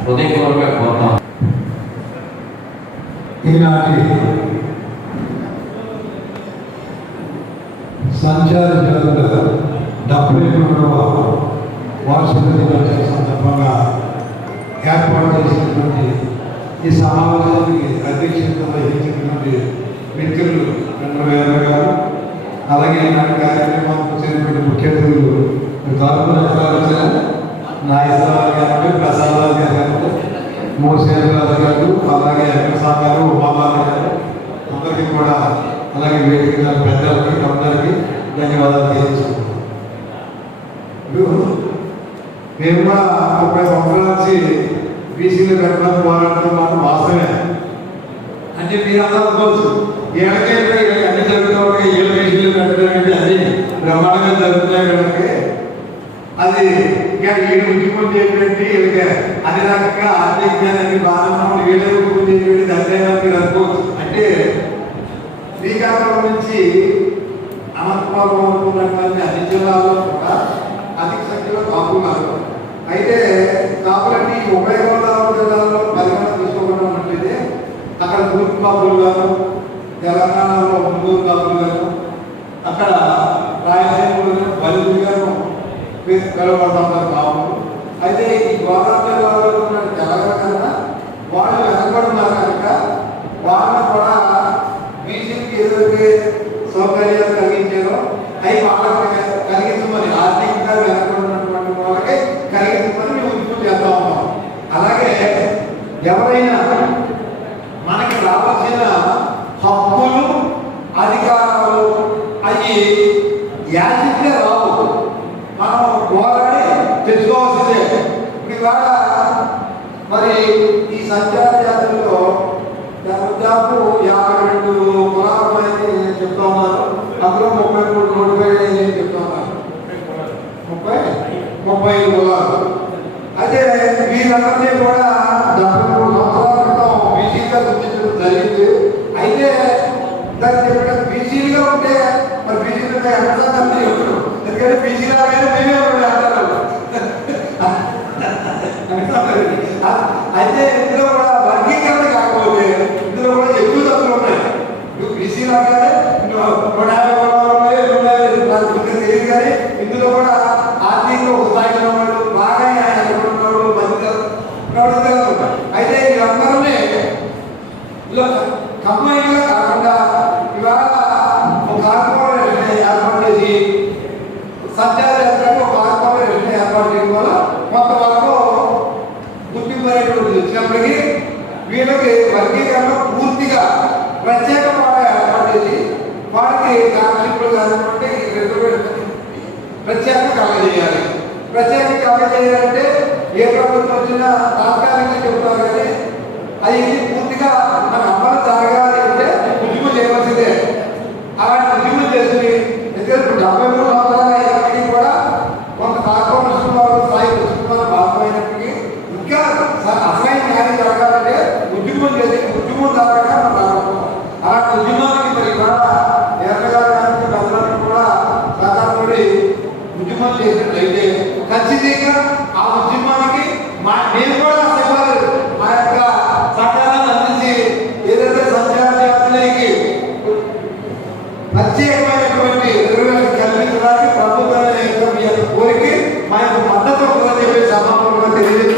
హృదయపూర్వక కోరుతాం ఈనాటి సంచార జాతుల డెబ్బై మూడవ వార్షిక దినోత్సవ సందర్భంగా ఏర్పాటు చేసినటువంటి ఈ సమావేశానికి అధ్యక్షత వహించినటువంటి మిత్రులు వెంకటవేర గారు అలాగే నాటి కార్యక్రమానికి వచ్చినటువంటి ముఖ్య అతిథులు దారుణ నాగేశ్వరరావు గారు ప్రసాదరావు గారు మోసేరాజు గారు అలాగే వెంకటస్వామి గారు ఉమాబాబు గారు అందరికీ కూడా అలాగే వేదిక పెద్దలకి అందరికీ ధన్యవాదాలు తెలియజేస్తున్నాను మేము కూడా ముప్పై సంవత్సరాల నుంచి బీసీలు పెట్టడం పోరాటం మాత్రం వాస్తవమే. అంటే మీరు అందరూ అనుకోవచ్చు ఏళ్ళకైతే అన్ని జరుగుతూ ఉంటాయి ఏళ్ళ బీసీలు పెట్టడం అంటే అది బ్రహ్మాండంగా జరుగుతున్నాయి వీళ్ళకి అది ఇంకా ఏడు ఉద్యమం చేయబెట్టి వీళ్ళకి అన్ని రకంగా ఆర్థిక జ్ఞానాన్ని బాగా వీళ్ళ ఉద్యమం చేయబెట్టి అంతేగా మీరు అనుకోవచ్చు అంటే శ్రీకాకుళం నుంచి అనంతపురం ఉన్నటువంటి అన్ని జిల్లాల్లో కూడా అధిక సంఖ్యలో కాపులు అయితే కాపులన్నీ ఉభయ గోదావరి జిల్లాలో పరిగణన తీసుకోవడం అంటే అక్కడ తూర్పు కాపులు గాను తెలంగాణలో ముందూరు కాపులు గాను అక్కడ పిలవబడుతున్నారు కావాలి అయితే ఈ గోదావరి జిల్లాలో ఉన్న తెలంగాణ వాళ్ళు వెనకబడున్నారు ముప్పై? ముప్పై ఐదు అయితే వీరందరినీ కూడా డెబ్బై మూడు సంవత్సరాల క్రితం బీసీగా గుర్తించడం జరిగింది. అయితే దాన్ని చెప్పిన బీసీలుగా ఉంటే మరి బీసీలు ఎంతమంది ఎందుకంటే బీసీ లాగానే మేమే ఉండే అంటారు. అయితే ఇందులో కూడా వర్గీకరణ కాకపోతే ఇందులో కూడా ఎక్కువ తప్పులు ఉన్నాయి నువ్వు బీసీ లాగానే నూట యాభై కులాలు ఉన్నాయి, నూట యాభై నాకు ఇంకా తెలియదు కానీ ఇందులో కూడా ఆర్థిక ఒక స్థాయిలో ఉన్నవాడు బాగా ఉన్నవాడు మధ్య అయితే వీళ్ళందరినీ ఇలా కంబైన్గా కాకుండా ఇవాళ ఒక కార్పొరేషన్ ఏర్పాటు చేసి సత్యాలు యాత్రకు ఒక కార్పొరేషన్ ఏర్పాటు చేయడం వల్ల కొంతవరకు గుర్తింపు అనేటువంటిది వచ్చినప్పటికీ వీళ్ళకి వర్గీకరణ పూర్తిగా ప్రత్యేక పాట ఏర్పాటు చేసి వాళ్ళకి స్కాలర్షిప్లు కానివ్వండి రిజర్వేషన్ ప్రత్యేక కలగజేయాలి ప్రత్యేకించి అమలు చేయాలంటే ఏ ప్రభుత్వం వచ్చినా తాత్కాలికంగా చెబుతారు కానీ అది పూర్తిగా మన అమలు జరగాలి అంటే ఉద్యమం చేయవలసిందే. అలాంటి ఉద్యమం చేసుకుని ఎందుకంటే ఇప్పుడు డెబ్బై మూడు సంవత్సరాలు అయినప్పటికీ కూడా కొంత కార్పొరేషన్ వాళ్ళు స్థాయి వస్తున్న భాగమైనప్పటికీ ఇంకా అసలైన న్యాయం జరగాలంటే ఉద్యమం చేసి ఉద్యమం ద్వారా మనం అలాంటి ఉద్యమానికి మరి కూడా ఎర్రగా ప్రజలకు కూడా సహకారపడి ఉద్యమం చేసినట్లయితే మా యొక్క సహకారాన్ని అందించి ఏదైతే సంచార జాతీయకి ప్రభుత్వం యొక్క మా యొక్క మద్దతు కూడా చెప్పి